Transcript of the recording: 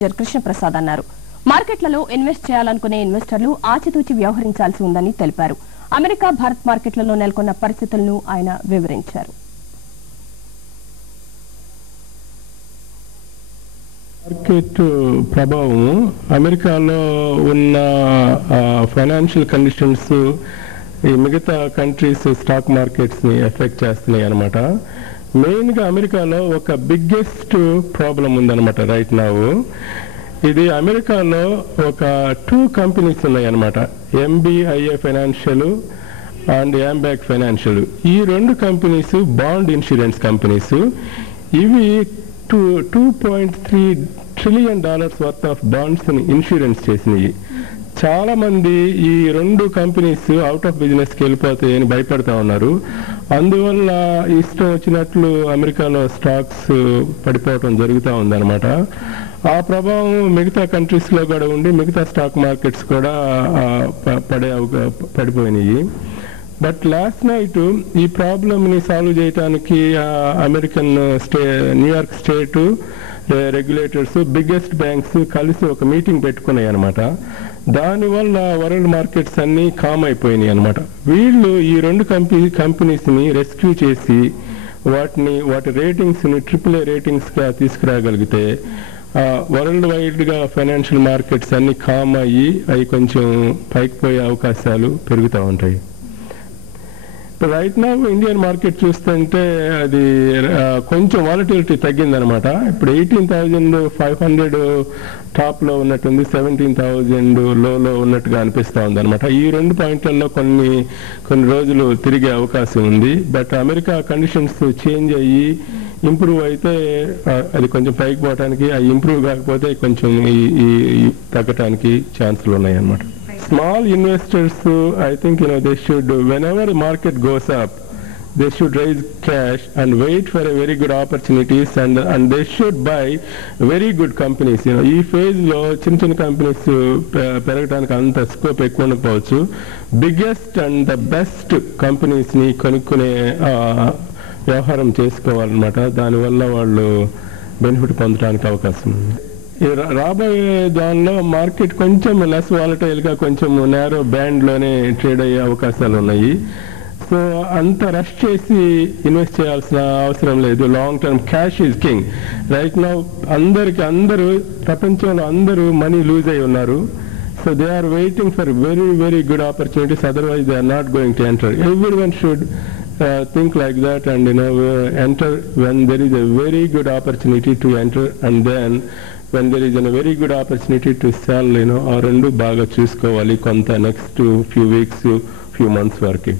కృష్ణ ప్రసాద్ అన్నారు. మార్కెట్లలో ఇన్వెస్ట్ చేయాలనుకునే ఇన్వెస్టర్లు ఆచితూచి వ్యవహరించాల్సి ఉందని తెలిపారు. అమెరికా భారత్ మార్కెట్లలో నెలకొన్న పరిస్థితులను ఆయన వివరించారు. మార్కెట్ ప్రభావం అమెరికాలో ఉన్న ఫైనాన్షియల్ కండిషన్స్ ఈ మిగతా కంట్రీస్ స్టాక్ మార్కెట్స్ ని ఎఫెక్ట్ చేస్తున్నాయి అన్నమాట. మెయిన్ గా అమెరికాలో ఒక బిగ్గెస్ట్ ప్రాబ్లం ఉందన్నమాట రైట్ నౌ. ఇది అమెరికాలో ఒక 2 కంపెనీస్ ఉన్నాయి అన్నమాట, ఎంబీఐఏ ఫైనాన్షియల్ అండ్ యాంబ్యాక్ ఫైనాన్షియల్. ఈ 2 కంపెనీస్ బాండ్ ఇన్సూరెన్స్ కంపెనీస్. ఇవి $2.3 ట్రిలియన్ వర్త్ ఆఫ్ బాండ్స్ ని ఇన్సూరెన్స్ చేసినాయి. చాలా మంది ఈ 2 కంపెనీస్ అవుట్ ఆఫ్ బిజినెస్ కి వెళ్ళిపోతాయని భయపడతా ఉన్నారు. అందువల్ల ఇష్టం వచ్చినట్లు అమెరికాలో స్టాక్స్ పడిపోవటం జరుగుతూ ఉందన్నమాట. ఆ ప్రభావం మిగతా కంట్రీస్ లో కూడా ఉండి మిగతా స్టాక్ మార్కెట్స్ కూడా పడిపోయినాయి. బట్ లాస్ట్ నైట్ ఈ ప్రాబ్లమ్ ని సాల్వ్ చేయడానికి American New York state regulators, biggest banks కలిసి ఒక మీటింగ్ పెట్టుకున్నాయి అనమాట. దానివల్ల వరల్డ్ మార్కెట్స్ అన్ని కామ్ అయిపోయినాయి అనమాట. వీళ్ళు ఈ 2 కంపెనీస్ ని రెస్క్యూ చేసి వాటి రేటింగ్స్ ని AAA రేటింగ్స్ గా తీసుకురాగలిగితే వరల్డ్ వైడ్ గా ఫైనాన్షియల్ మార్కెట్స్ అన్ని కామ్ అయ్యి అవి కొంచెం పైకి పోయే అవకాశాలు పెరుగుతూ ఉంటాయి. రైట్ నౌ ఇండియన్ మార్కెట్ చూస్తుంటే అది కొంచెం వాలటిలిటీ తగ్గిందనమాట. ఇప్పుడు 18,500 టాప్ లో ఉన్నట్టుంది, 17,000 లోలో ఉన్నట్టుగా అనిపిస్తా ఉంది అనమాట. ఈ 2 పాయింట్లలో కొన్ని రోజులు తిరిగే అవకాశం ఉంది. బట్ అమెరికా కండిషన్స్ చేంజ్ అయ్యి ఇంప్రూవ్ అయితే అది కొంచెం పైకి పోవడానికి, అది ఇంప్రూవ్ కాకపోతే కొంచెం తగ్గటానికి ఛాన్సులు ఉన్నాయి అన్నమాట. Small investors, I think they should, whenever the market goes up, they should raise cash and wait for a very good opportunities, and they should buy very good companies. ఈ ఫేజ్ లో చిన్న companies పెరగడానికి అంత scope ఎక్కువ ఉండకపోవచ్చు. Biggest and the best companies ని కొనుక్కునే వ్యవహారం చేసుకోవాలన్నమాట. దానివల్ల వాళ్ళు బెనిఫిట్ పొందడానికి అవకాశం ఉంది. రాబోయే దానిలో మార్కెట్ కొంచెం లెస్ వాలటైల్ గా కొంచెం నేరో బ్యాండ్ లోనే ట్రేడ్ అయ్యే అవకాశాలు ఉన్నాయి. సో అంత రష్ చేసి ఇన్వెస్ట్ చేయాల్సిన అవసరం లేదు. Long term cash is king. Right now అందరూ ప్రపంచంలో అందరూ మనీ లూజ్ అయి ఉన్నారు. So they are waiting for very very good opportunities, otherwise they are not going to enter. Everyone should think like that and enter when there is a very good opportunity to enter, and then when there is a very good opportunity to sell, ఆ 2 బాగా చూసుకోవాలి కొంత next few weeks few months వరకు.